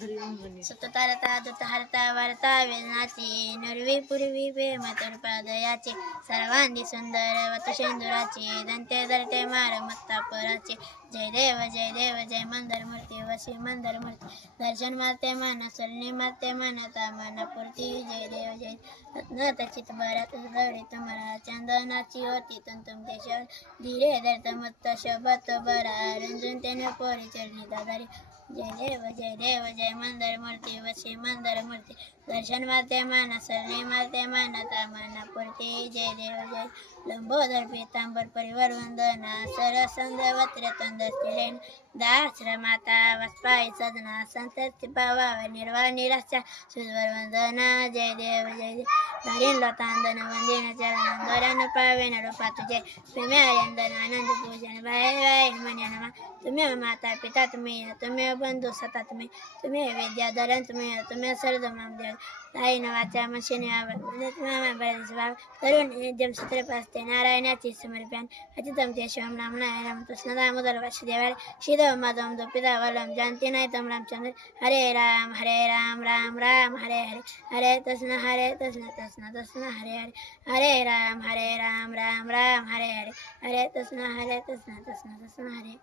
सुततारता दुतहरता वारता वेदनाची नुरवी पूर्वी प्रेम पादयाचे सर्वांगी सुंदर वतशेंदुराची दंते दरते मार मत्तापराचे जय देव जय मंदर मूर्ती वशी मंदर मूर्ती दर्शन माते मन सलनी माते मन तामन पूर्ती जय देव जय रत्न चित भरत गौरी तुम्हारा चंदनाची होती तुम देशावर धीरे दर्त मत्त शबत बरा रंजन तेने पोरी चरणी दादारी जय देव जय मंदर मूर्ती वशी मंदर मूर्ती दर्शन माते मन सरणी माते मन तामन पूर्ती जय देव जय लंबोदर पीतांबर परिवार वंदना सरसंद वत्र तंद स्त्रीन दाश्र माता वस्पाई सदना संत पावा निर्वाळ निराशा सुजवर वंदना जय देव धारीन लतांदन वंदिन चरण गरण पावेन रूपा तुझे तुम्ही आनंदन आनंद पूजन वाय मन्यनमा तुम्ही माता पिता तुम्ही बंधू सता तुम्ही विद्याधरण तुम्ही सर्वमाम देव ताई नवाच्या मशीने तरुण जम सूत्रपासते नारायणाची समर्पण अचितमते शिवम नाम नारायण कृष्ण दामोदर वासुदेव श्रीदेव माधव दुपिता वलम जानती नाही तम रामचंद्र हरे राम राम राम हरे हरे हरे कृष्ण हरे कृष्ण हरे हरे हरे राम राम राम हरे हरे हरे कृष्ण कृष्ण हरे